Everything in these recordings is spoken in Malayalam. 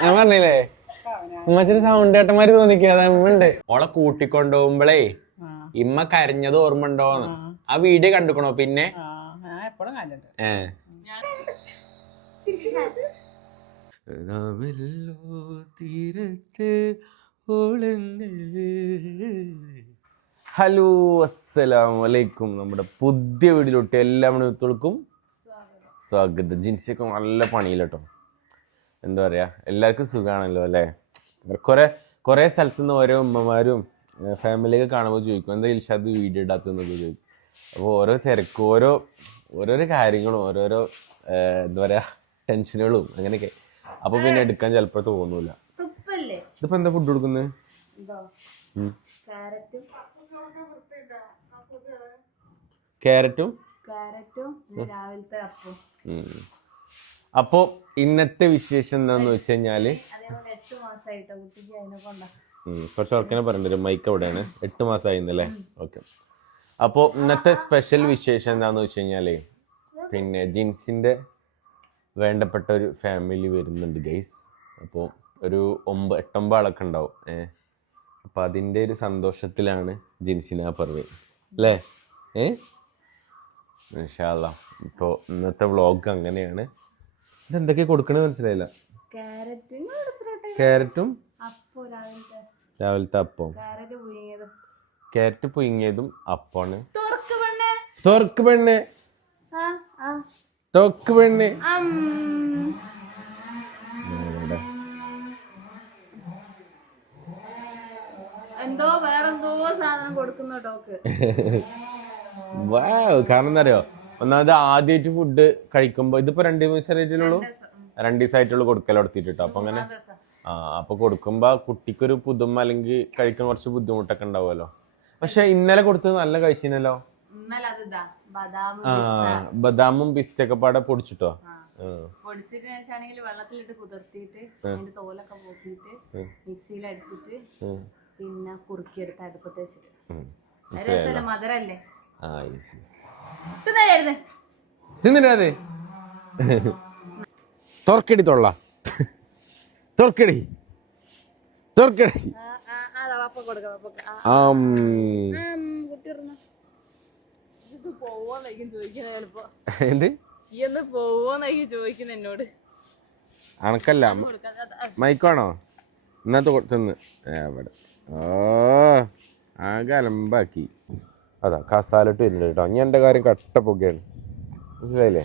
ഞാൻ പറഞ്ഞില്ലേ? ഉമ്മച്ചൊരു സൗണ്ട് ഏട്ടന്മാര് തോന്നിക്കാതെ ഓളെ ഓളെ കൂട്ടിക്കൊണ്ടുപോകുമ്പളേ ഇമ്മ കരഞ്ഞത് ഓർമ്മ ഉണ്ടോന്ന് ആ വീഡിയോ കണ്ടുക്കണോ പിന്നെ? ഹലോ അസ്സലാമലൈക്കും നമ്മുടെ പുതിയ വീട്ടിലോട്ട് എല്ലാ മണികൾക്കും സ്വാഗതം ജിൻസിയൊക്കെ നല്ല പണിയില്ലട്ടോ എന്താ പറയാ എല്ലാവർക്കും സുഖമാണല്ലോ അല്ലേ? കുറേ കുറേ സ്ഥലത്തു നിന്ന് ഓരോ ഉമ്മമാരും ഫാമിലിയൊക്കെ കാണുമ്പോൾ ചോദിക്കും എന്താ ഇൽഷാദ് വീഡിയോ ഇടാത്ത ചോദിക്കും. അപ്പോൾ ഓരോ തിരക്കും ഓരോ ഓരോരോ കാര്യങ്ങളും ഓരോരോ എന്താ പറയാ ടെൻഷനുകളും അങ്ങനെയൊക്കെ. അപ്പോൾ പിന്നെ എടുക്കാൻ ചിലപ്പോൾ തോന്നൂല. ഇതിപ്പോൾ എന്താ ഫുഡ് കൊടുക്കുന്നത് ക്യാരറ്റും? ക്യാരറ്റും രാവിലത്തെ അപ്പം ഇന്നത്തെ വിശേഷം എന്താന്ന് വെച്ച് കഴിഞ്ഞാൽ? കുറച്ച് ഉറക്കനെ പറഞ്ഞിട്ട് മൈക്ക് അവിടെയാണ്. എട്ട് മാസമായിരുന്നല്ലേ ഓക്കെ അപ്പോ ഇന്നത്തെ സ്പെഷ്യൽ വിശേഷം എന്താന്ന് വെച്ച് കഴിഞ്ഞാൽ പിന്നെ ജിൻസിന്റെ വേണ്ടപ്പെട്ട ഒരു ഫാമിലി വരുന്നുണ്ട് ഗൈസ് അപ്പോൾ ഒരു ഒമ്പ എട്ടൊമ്പത് ആളൊക്കെ ഉണ്ടാവും. ഏ? അപ്പൊ അതിന്റെ ഒരു സന്തോഷത്തിലാണ് ജിൻസിനെ ആ പറഞ്ഞത് അല്ലേ? ഏ? ഇൻഷാല്ല ഇപ്പോൾ ഇന്നത്തെ വ്ളോഗ് അങ്ങനെയാണ്. ഇതെന്തൊക്കെ കൊടുക്കണത് മനസ്സിലായില്ല? ക്യാരറ്റും രാവിലത്തെ. അപ്പം ക്യാരറ്റ് പുഴുങ്ങിയത്. അപ്പാണ് അപ്പമാണ്. തുറക്ക് പെണ്ണേ. തോർക്ക് പെണ്ണ്. എന്തോ വേറെന്തോ സാധനം കൊടുക്കുന്നു ഡോക്ക് കാരണം എന്താ അറിയോ ഒന്നാമത് ആദ്യമായിട്ട് ഫുഡ് കഴിക്കുമ്പോ ഇതിപ്പോ രണ്ട് ദിവസമായിട്ടുള്ളൂ രണ്ട് ദിവസമായിട്ടുള്ളൂ കൊടുക്കൽ കൊടുത്തിട്ടോ അപ്പൊ അങ്ങനെ ആ അപ്പൊ കൊടുക്കുമ്പോ കുട്ടിക്കൊരു പുതുമ അല്ലെങ്കിൽ കഴിക്കാൻ കുറച്ച് ബുദ്ധിമുട്ടൊക്കെ ഉണ്ടാവുമല്ലോ. പക്ഷെ ഇന്നലെ കൊടുത്തത് നല്ല കഴിച്ചിനല്ലോ. ആ ബദാമും പിസ്തയൊക്കെ പാടെ പൊടിച്ചിട്ടോ. പൊടിച്ചിട്ട് വെച്ചാണെങ്കിൽ വെള്ളത്തിലിട്ട് കുതിർത്തിയിട്ട് അതിന്റെ തോലൊക്കെ പോക്കിയിട്ട് മിക്സിയിൽ അടിച്ചിട്ട്. പിന്നെ കുറുക്കിയെടുത്ത് അടുപ്പത്ത് വെച്ചിട്ട്. മധുരല്ലേ? തിന്നിട്ടാ തുറക്കടി തൊള്ള. തുറക്കടി. തുറക്കടി. എന്ത്? എന്നോട്. അണക്കല്ല മൈക്കാണോ? ഇന്നത്തെ കൊടുത്തു തിന്ന്. എവിടെ ഓ ആകെ അലമ്പാക്കി. അതാ കസാലിട്ട് വരുന്നുണ്ട് കേട്ടോ. ഞാൻ എന്റെ കാര്യം കട്ടപ്പൊക്കെയാണ് മനസ്സിലായില്ലേ?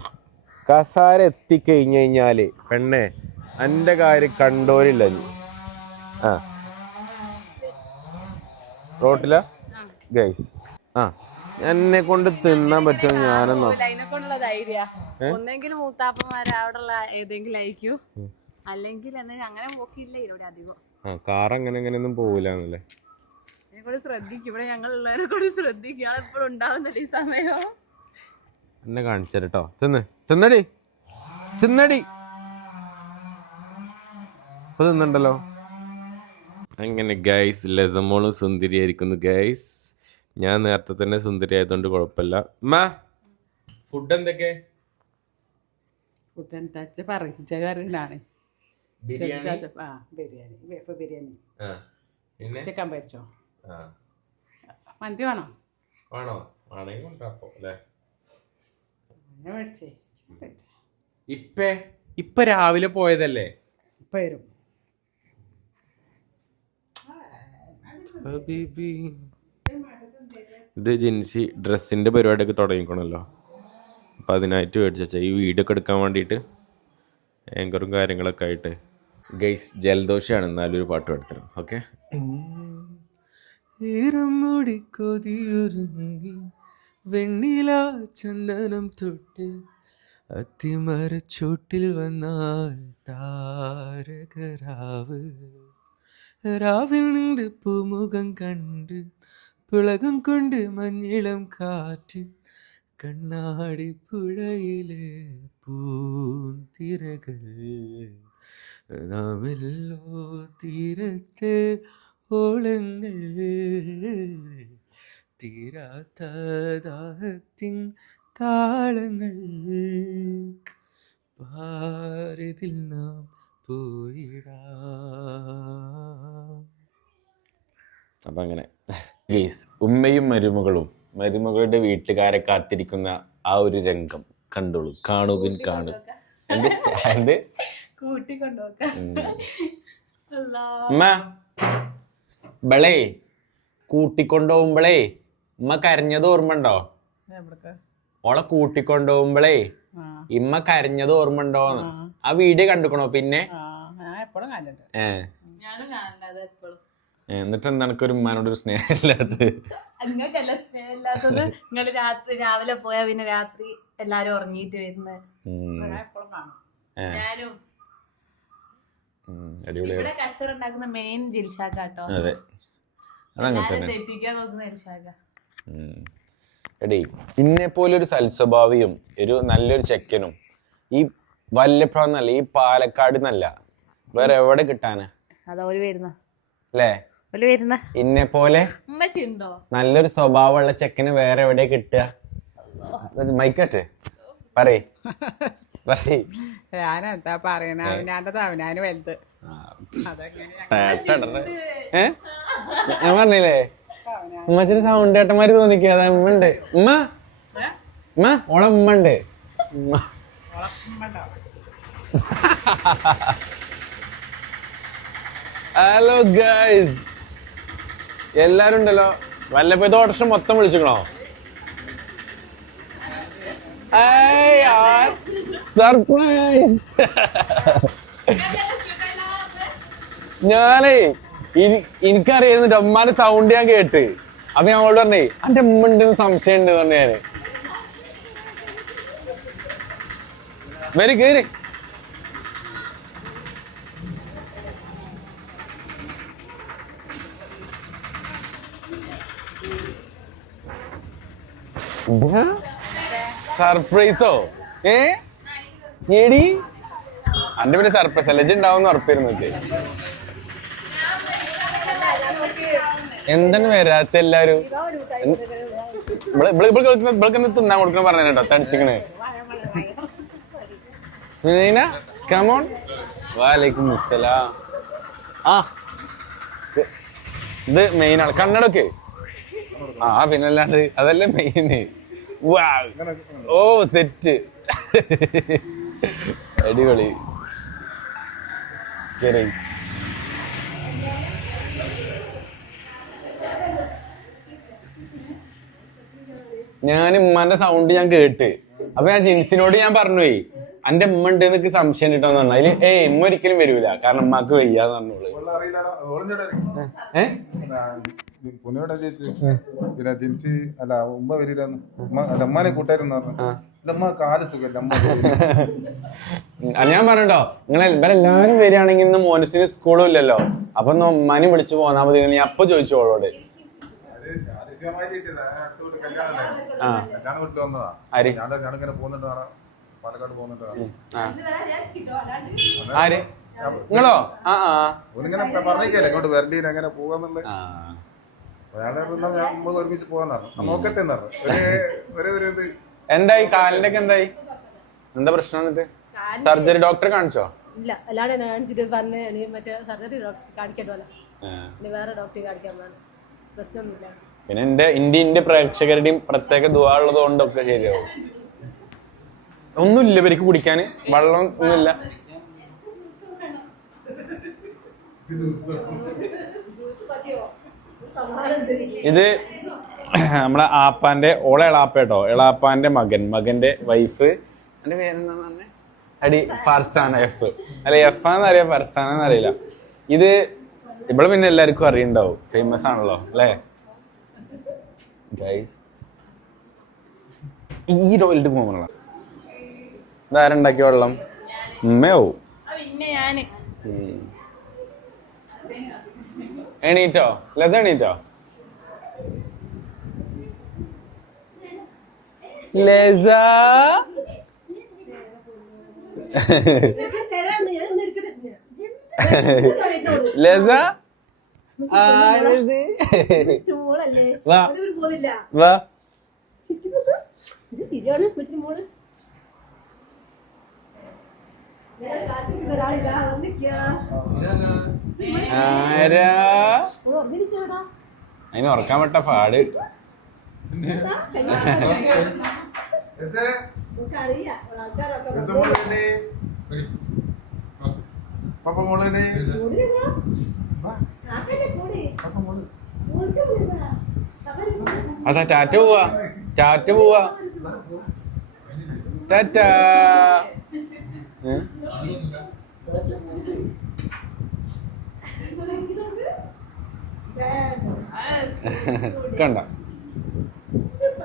കസാര എത്തിക്കഴിഞ്ഞ് കഴിഞ്ഞാൽ പെണ്ണെ എന്റെ കാര്യം കണ്ടോരില്ല നീ ആ. റോട്ടില? ഗൈസ്. ആ എന്നെ കൊണ്ട് തിന്നാൻ പറ്റുമോ ഞാനെന്നോ മൂത്താപ്പന്മാര് അവിടെയുള്ള ഏതെങ്കിലും ആയിരിക്കും. അല്ലെങ്കിൽ അങ്ങനെ ഇവിടെ അധികം. കാർ അങ്ങനെ അങ്ങനെയൊന്നും ഒന്നും എന്നല്ലേ കൂടെ ശ്രദ്ധിക്കും. ഇവിടെ കൂടി ശ്രദ്ധിക്കും. ഉണ്ടാവുന്നില്ല ഈ സമയം. എന്നെ കാണിച്ചോ തിന്ന്. തിന്നടി. തിന്നടി. ഇപ്പൊ തിന്നണ്ടല്ലോ. അങ്ങനെ ഗൈസ് ലസമോളും സുന്ദരിയായിരിക്കുന്നു ഗൈസ് ഞാൻ നേരത്തെ തന്നെ സുന്ദരി ആയതുകൊണ്ട് കുഴപ്പമില്ല. മാ ഫുഡ് എന്തൊക്കെ? Food biryani? Biryani. Beef biryani. Chicken പൊരിച്ചോ മന്തി വേണോ? വേണോ? വേണമെങ്കിൽ കൊണ്ടാപ്പോ അല്ലേ? മേടിച്ചേ. ഇപ്പേ ഇപ്പൊ രാവിലെ പോയതല്ലേ? ഇപ്പം വരും. ഇത് ജിൻസി ഡ്രസ്സിന്റെ പരിപാടിയൊക്കെ തുടങ്ങിക്കണല്ലോ. അപ്പൊ അതിനായിട്ട് മേടിച്ച ഈ വീഡിയോ ഒക്കെ എടുക്കാൻ വേണ്ടിയിട്ട് ആങ്കറും കാര്യങ്ങളൊക്കെ ആയിട്ട്. ഗൈസ് ജലദോഷമാണ് എന്നാലും ഒരു പാട്ട് എടുത്തരും ഓക്കെ കൊതിയൊരുങ്ങി വെണ്ണില ചന്ദനം തൊട്ട് അത്തിമരച്ചോട്ടിൽ വന്നാൽ താരകരാവ്. രാവിൽ നിന്റെ പൂമുഖം കണ്ട് പുളകം കൊണ്ട് മഞ്ഞിളം കാറ്റ് കണ്ണാടി പുഴയിലെ പൂന്തിരകൾ. നാമെല്ലോ തീരത്തെ ഓളങ്ങൾ തീരാത്ത ദാഹത്തിൻ താളങ്ങൾ. ഭാരതിൽ നാം പോയിടാം. അപ്പം അങ്ങനെ ഗെയ്സ് ഉമ്മയും മരുമകളും മരുമകളുടെ വീട്ടുകാരെ കാത്തിരിക്കുന്ന ആ ഒരു രംഗം കണ്ടോളൂ. കാണുകൻ കാണും. എന്ത്? എന്ത്? ഉമ്മ. ബളേ കൂട്ടിക്കൊണ്ടുപോകുമ്പളേ ഇമ്മ കരഞ്ഞത് ഓർമ്മണ്ടോ ഓളെ കൂട്ടിക്കൊണ്ടുപോകുമ്പളേ ഇമ്മ കരഞ്ഞത് ഓർമ്മണ്ടോന്ന് ആ. വീഡിയോ കണ്ടുക്കണോ പിന്നെ? എന്നിട്ട് എന്താണ് ഒരു ഉമ്മാനോട് ഒരു സ്നേഹമില്ലാത്ത അങ്ങോട്ടല്ല സ്നേഹമില്ലാത്തത്? നിങ്ങൾ രാത്രി രാവിലെ പോയാ പിന്നെ രാത്രി എല്ലാരും ഉറങ്ങിയിട്ട് വരുന്നത്. ഞാൻ എപ്പോഴും കാണും. ഞാനും ഇവിടെ കച്ചറ ഉണ്ടാക്കുന്ന മെയിൻ ജിൽഷാക്കാട്ടോ. അതെ. അതങ്ങനെ ഞാനും തന്നെ. തെറ്റിക്കാൻ നോക്കുന്ന ജിൽഷാക്ക. ഉം. എടീ ഇന്നെ പോലെ ഒരു സൽസ്വഭാവിയും ഒരു നല്ലൊരു ചെക്കനും ഈ വല്ലപ്പുറം എന്നല്ല ഈ പാലക്കാട് എന്നല്ല. വേറെ എവിടെ കിട്ടാനാ? അതാ ഒരു വരുന്ന. അല്ലേ? ഒരു വരുന്ന. ഇന്നെ പോലെ നല്ലൊരു സ്വഭാവമുള്ള ചെക്കന് വേറെ എവിടെ കിട്ടുക? മൈക്കട്ടെ പറയേ. പറയ്. ഞാൻ എന്താ പറയണ? അവനാന്റെ അവനാന് വലുത്. ഏ? ഞാൻ പറഞ്ഞില്ലേ? ഉമ്മച്ചിരി സൗണ്ട് ഏട്ടന്മാര് തോന്നിക്കുക അതാ ഉമ്മ? ഉണ്ട് ഉമ്മ? ഉമ്മ. ഓളെ ഉമ്മ ഉണ്ട്? ഉമ്മ ഹലോ ഗൈസ് എല്ലാരും ഉണ്ടല്ലോ? വല്ലപ്പോ ഇത് ഓട്ടർഷം മൊത്തം വിളിച്ചിക്കണോ? സർപ്രൈസ് ഞാനേ എനിക്കറിയായിരുന്നു അമ്മാന്റെ സൗണ്ട് ഞാൻ കേട്ട്. അപ്പൊ ഞാൻ അവളോട് പറഞ്ഞേ അന്റെ ഉമ്മ ഉണ്ടെന്ന് സംശയം ഉണ്ട് പറഞ്ഞു ഞാൻ. വരി കേറി. സർപ്രൈസോ ഏ? എടി. അന്റെ പിന്നെ സർപ്രൈസ് അല്ലേ? ഉണ്ടാവും ഉറപ്പായിരുന്നു എന്താണ് വരാത്ത എല്ലാരും? തിന്നാൻ കൊടുക്കണം പറഞ്ഞു കേട്ടോ തടിച്ചിക്കണേ. സുനൈന കമോൺ വാലൈക്കും അസ്സലാം ആ. ഇത് മെയിൻ ആണ്. കണ്ണടൊക്കെ. ആ പിന്നല്ലാണ്ട് അതല്ലേ മെയിൻ ഓ സെറ്റ് അടിപൊളി. കേറി ഞാൻ ഉമ്മാന്റെ സൗണ്ട് ഞാൻ കേട്ട്. അപ്പൊ ഞാൻ ജിൻസിനോട് ഞാൻ പറഞ്ഞു പോയി അന്റെ ഉമ്മ ഉണ്ട് എന്നൊക്കെ സംശയം കിട്ടാന്ന് പറഞ്ഞു. അതിൽ ഏ ഉമ്മ ഒരിക്കലും വരൂല. കാരണം ഉമ്മാക്ക് വയ്യാന്ന് പറഞ്ഞോളൂ ഏഹ് ജിൻസി അല്ല ഉമ്മ ഉമ്മ അല്ല ഉമ്മാനെ കൂട്ടായിരുന്നു പറഞ്ഞു. ഞാൻ പറഞ്ഞോ നിങ്ങൾ ഇവരെല്ലാരും വരികയാണെങ്കിൽ ഇന്ന് മോനസിന് സ്കൂളും ഇല്ലല്ലോ. അപ്പൊ മനി വിളിച്ചു പോന്നാ മതി അപ്പൊ ചോദിച്ചു അവളോട്. ഞാൻ ആര്? പാലക്കാട് ആ. നിങ്ങളോ? ആ ആ. പറഞ്ഞേക്കല്ലേ ഇങ്ങോട്ട് വരണ്ടി എങ്ങനെ അയാളെ നമ്മൾ ഒരുമിച്ച് പോകാന്നറിഞ്ഞു നോക്കട്ടെ എന്ന് പറഞ്ഞു ഒരു ഒരു ഒരു ഇത് എന്തായി? കാലിന്റെ ഒക്കെ എന്തായി? എന്താ പ്രശ്നം എന്നിട്ട് സർജറി ഡോക്ടറെ കാണിച്ചോ? ഇല്ല അല്ലാണ്ട് എന്നെ കാണിച്ചിട്ട് പറഞ്ഞ് നീ മറ്റേ സർജറി കാണിക്കട്ടല്ലോ വേറെ ഡോക്ടറെ കാണിക്കാൻ പറഞ്ഞു. പ്രശ്നമൊന്നുമില്ല. പിന്നെ എന്റെ ഇന്ത്യ ഇന്ത്യ പ്രേക്ഷകരുടെയും പ്രത്യേക ദുവാ ഉള്ളത് കൊണ്ടൊക്കെ ശരിയാവും. ഒന്നുമില്ല ഇവർക്ക് കുടിക്കാൻ വെള്ളം ഒന്നുമില്ല. ഇത് നമ്മളെ ആപ്പാന്റെ ഓളെ എളാപ്പ കേട്ടോ എളാപ്പാന്റെ മകൻ മകന്റെ വൈഫ് എന്റെ പേരെന്താ അടി ഫർസാന എഫ് അല്ല എഫ് ആണെന്നറിയാം ഫർസാന എന്നറിയില്ല ഇത് ഇവിടെ പിന്നെ എല്ലാവർക്കും അറിയണ്ടാവും. ഫേമസ് ആണല്ലോ അല്ലേ? ഗൈസ് ഈ ടോയ്ലറ്റ് പോകുമ്പോഴാണ്. ഇതാരുണ്ടാക്കിയ വെള്ളം? ഉമ്മയോ? പിന്നെ ഞാൻ. എണീറ്റോ? ലസ എണീറ്റോ? ലസ ലസ വാ. വാ. ശരിയാണ് ആരാ? അതിന് ഉറക്കാൻ പറ്റ പാട്. അതാ ടാറ്റ പോവാ. ടാറ്റ പോവാ. ടാറ്റ. കണ്ട.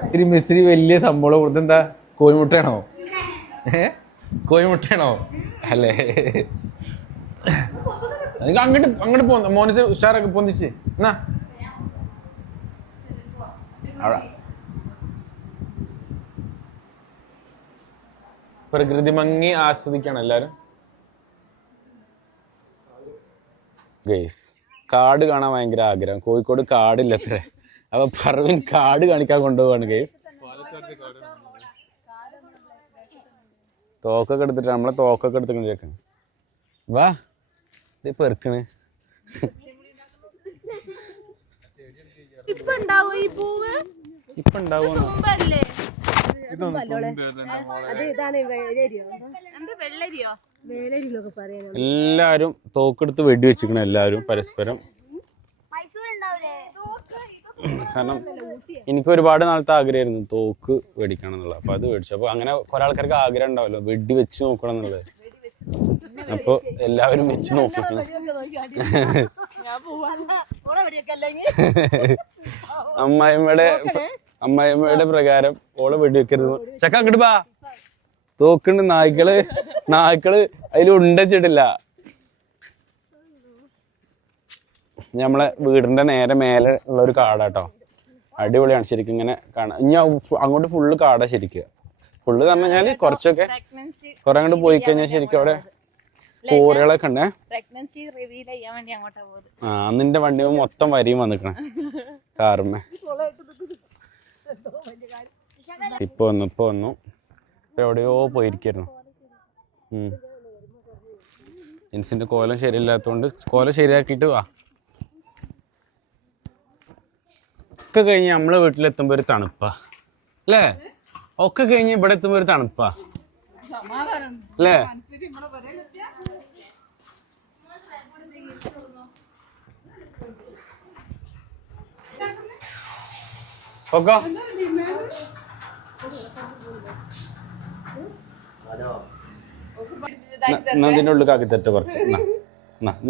ഇത്തിരി ഇച്ചിരി വലിയ സംഭവം എന്താ? കോഴിമുട്ടയാണോ? കോഴിമുട്ടയാണോ? അല്ലേ? നിങ്ങൾ അങ്ങോട്ട് അങ്ങോട്ട് പോന്ന മോനിച്ച് ഉഷാറൊക്കെ പൊന്നിച്ച് എന്നാ? അവിടെ. പ്രകൃതി ഭംഗി ആസ്വദിക്കണം എല്ലാരും ഗൈസ്. കാട് കാണാൻ ഭയങ്കര ആഗ്രഹം. കോഴിക്കോട് കാടില്ല അത്ര. അപ്പൊ പറവിൻ കാട് കാണിക്കാൻ കൊണ്ടുപോവാണ് കേസ് തോക്കൊക്കെ എടുത്തിട്ട് നമ്മളെ തോക്കൊക്കെ എടുത്തിട്ട് ചേക്കൻ വാ. ഇത് പെറുക്കണ് ഇപ്പൊ ഉണ്ടാവോ ഈ പൂവ്? ഇപ്പൊ അത് ഇതാണ് എന്ത് വെള്ളരിയോ? എല്ലാരും തോക്കെടുത്ത് വെടി വെച്ചിക്കണ എല്ലാരും പരസ്പരം. കാരണം എനിക്ക് ഒരുപാട് നാളത്തെ ആഗ്രഹമായിരുന്നു തോക്ക് മേടിക്കണം എന്നുള്ളത്. അപ്പൊ അത് മേടിച്ചു അപ്പൊ അങ്ങനെ കുറെ ആൾക്കാർക്ക് ആഗ്രഹം ഉണ്ടാവല്ലോ വെടി വെച്ച് നോക്കണം എന്നുള്ളത്. അപ്പൊ എല്ലാവരും വെച്ച് നോക്കണം അമ്മായിമ്മയുടെ അമ്മായിമ്മയുടെ പ്രകാരം ഓളെ വെടി വെക്കരുത് ചക്ക അങ്ങോട്ട് ബാ തോക്കുണ്ട് നായ്ക്കൾ. നായ്ക്കൾ അതിൽ ഉണ്ടച്ചിട്ടില്ല. നമ്മളെ വീടിന്റെ നേരെ മേലെ ഉള്ള ഒരു കാടാട്ടോ. അടിപൊളിയാണ് ശരിക്കും ഇങ്ങനെ കാണാൻ. ഇനി അങ്ങോട്ട് ഫുള്ള് കാടാ ശരിക്കും. ഫുള്ള് പറഞ്ഞു കഴിഞ്ഞാൽ കുറച്ചൊക്കെ കൊറേ അങ്ങോട്ട് പോയി കഴിഞ്ഞാൽ ശരിക്കും അവിടെ കോറികളൊക്കെ ഉണ്ടേ? ആ അന്നിന്റെ വണ്ടി മൊത്തം വരിയും വന്നിക്കണേ. കാറുമ്മേ. ഇപ്പൊ വന്നു ഇപ്പൊ വന്നു. എവിടെയോ പോയിരിക്കായിരുന്നു. ഉം. ജിൻസിന്റെ കോലം ശരിയില്ലാത്തതുകൊണ്ട് കോലം ശരിയാക്കിയിട്ട് വാ. ഒക്കെ കഴിഞ്ഞ് നമ്മളെ വീട്ടിലെത്തുമ്പോ ഒരു തണുപ്പാ. അല്ലേ? ഒക്കെ കഴിഞ്ഞ് ഇവിടെ എത്തുമ്പോ ഒരു തണുപ്പാ. അല്ലേ? ഒക്കെ ഇതിന്റെ ഉള്ളിൽ കാക്കി തെറ്റ കുറച്ച് എന്നാ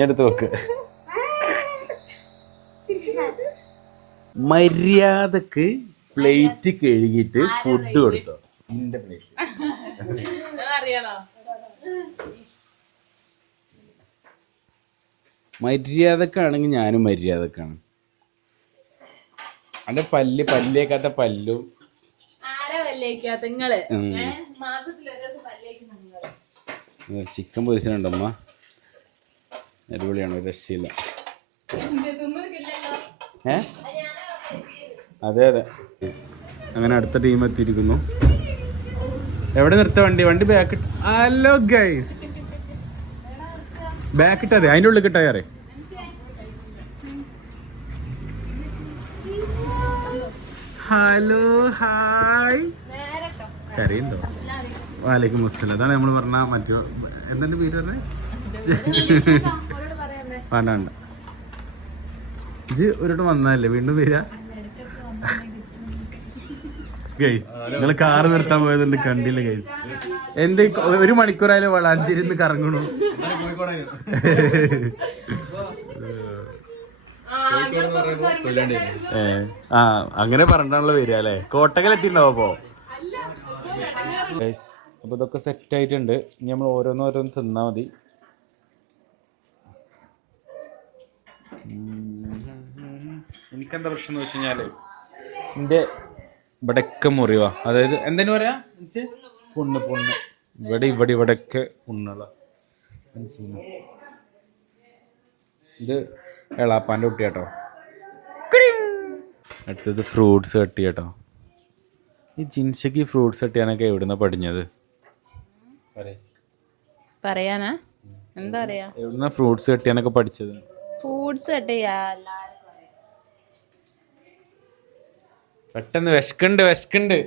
എടുത്ത് വെക്ക്. മര്യാദയ്ക്ക് പ്ലേറ്റ് കഴുകിയിട്ട് ഫുഡ് കൊടുത്തോ. നിന്റെ പ്ലേറ്റ്. മര്യാദക്കാണെങ്കിൽ ഞാനും മര്യാദക്കാണ്. അന്റെ പല്ല് പല്ലേക്കാത്ത പല്ലും. ചിക്കൻ പൊരിച്ചിട്ടുണ്ടമ്മ അടിപൊളിയാണ് ഒരു രക്ഷയില്ല. ഏ? അതെ അതെ. അങ്ങനെ അടുത്ത ടീം എത്തിയിരിക്കുന്നു. എവിടെ നിർത്ത വണ്ടി? വണ്ടി ബാക്ക് ഹലോ ഗൈസ് ബാക്ക് ഇട്ടതെ? അതിന്റെ ഉള്ളിൽ കിട്ടാറേ ഹലോ ഹായ് കരയുണ്ടോ വാലേക്കും മുസ്ലിം അതാണ് നമ്മൾ പറഞ്ഞ മറ്റു എന്തെങ്കിലും പേര് പറഞ്ഞേ? വേണ്ട വേണ്ട. ഇജ് ഒരിട്ട് വന്നതല്ലേ? വീണ്ടും വരിക. ഗൈസ് നിങ്ങൾ കാറ് നിർത്താൻ പോയതുകൊണ്ട് കണ്ടില്ല ഗൈസ് എന്ത് ഒരു മണിക്കൂറായാലും വളാഞ്ചേരിന്ന് കറങ്ങണു. ഏ ആ അങ്ങനെ പറഞ്ഞിട്ടാണല്ലോ വരിക അല്ലേ? കോട്ടകൽ എത്തിണ്ടാവോ അപ്പോ? ഇതൊക്കെ സെറ്റ് ആയിട്ടുണ്ട്. ഇനി നമ്മൾ ഓരോന്നോരോന്ന് തിന്നാ മതി. എനിക്കെന്താ പ്രശ്നം എന്ന് വെച്ച് കഴിഞ്ഞാൽ എന്റെ ഇവിടെയൊക്കെ മുറിവാ. അതായത് എന്തെന്ന് പറയാ? പൊണ്ണ് പൊണ്ണ്. ഇവിടെ ഇവിടെ ഇവിടെ ഇവിടെയൊക്കെ പുണ്ണുള്ള മനസ്സിലാ ഇത് എളാപ്പാന്റെ കുട്ടി കേട്ടോ. അടുത്തത് ഫ്രൂട്ട്സ് കട്ട് കേട്ടോ. ഈ ജിൻസക്ക് ഫ്രൂട്ട്സ് കട്ടിയാനൊക്കെ എവിടുന്ന പഠിഞ്ഞത് പറയാനാ? എന്താ പറയാ? എവിടുന്ന ഫ്രൂട്ട്സ് കെട്ടിയാനൊക്കെ പഠിച്ചത്? ഫ്രൂട്ട്സ് കട്ട് എല്ലാവർക്കും അറിയാം. പെട്ടെന്ന് വിശക്കുണ്ട് വിശക്കുണ്ട്.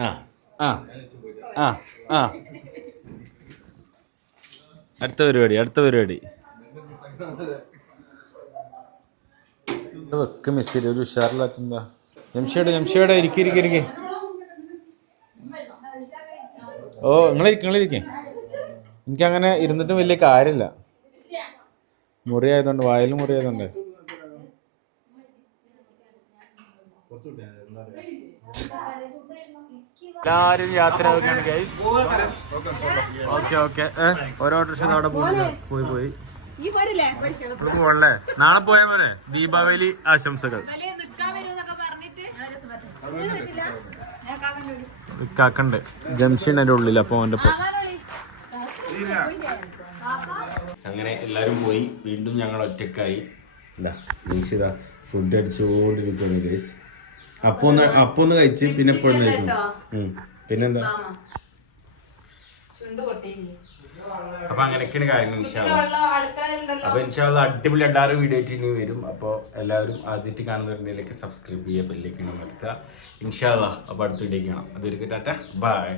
ആ ആ ആ ആ. അടുത്ത പരിപാടി അടുത്ത പരിപാടി. വെക്ക് മിസ്സിൽ ഒരു ഉഷാറില്ലാത്തെന്താ ജംഷിയുടെ ജംഷിയുടെ ഇരിക്കി ഓ നിങ്ങളിരിക്കും നിങ്ങളിരിക്കേ. എനിക്കങ്ങനെ ഇരുന്നിട്ടും വലിയ കാര്യമില്ല. മുറിയായതുകൊണ്ട് വായിൽ മുറിയായതുകൊണ്ട് എല്ലാരും യാത്ര ഓക്കെ ഓക്കെ. ഓരോ ഓട്ടോറിക്ഷ അവിടെ പോയി പോയി. പോവല്ലേ നാളെ പോയാ പോരെ. ദീപാവലി ആശംസകൾ. കാക്കണ്ട് ജംഷൻ എന്റെ ഉള്ളിൽ അപ്പൊ അവന്റെ അങ്ങനെ എല്ലാരും പോയി. വീണ്ടും ഞങ്ങൾ ഒറ്റക്കായി എന്താ നിഷിത ഫുഡ് അടിച്ചുകൊണ്ടിരിക്കുന്നു ഗൈസ് അപ്പൊ ഒന്ന് അപ്പൊ ഒന്ന് കഴിച്ച് പിന്നെ പെണ്ണു പിന്നെന്താ? അപ്പൊ അങ്ങനെയൊക്കെയാണ് കാര്യങ്ങൾ ഇൻഷാല്ല അപ്പൊ ഇൻഷാല്ല അടിപൊളി അഡാറ് വീഡിയോ ആയിട്ട് ഇനി വരും. അപ്പോൾ എല്ലാവരും ആദ്യമായിട്ട് കാണുന്നവരുടെയിലേക്ക് സബ്സ്ക്രൈബ് ചെയ്യുക ബെല്ലേക്ക് അമർത്തുക. ഇൻഷാല്ല അപ്പൊ അടുത്ത വീഡിയോ കാണാം. അതൊരു ടാറ്റ ബൈ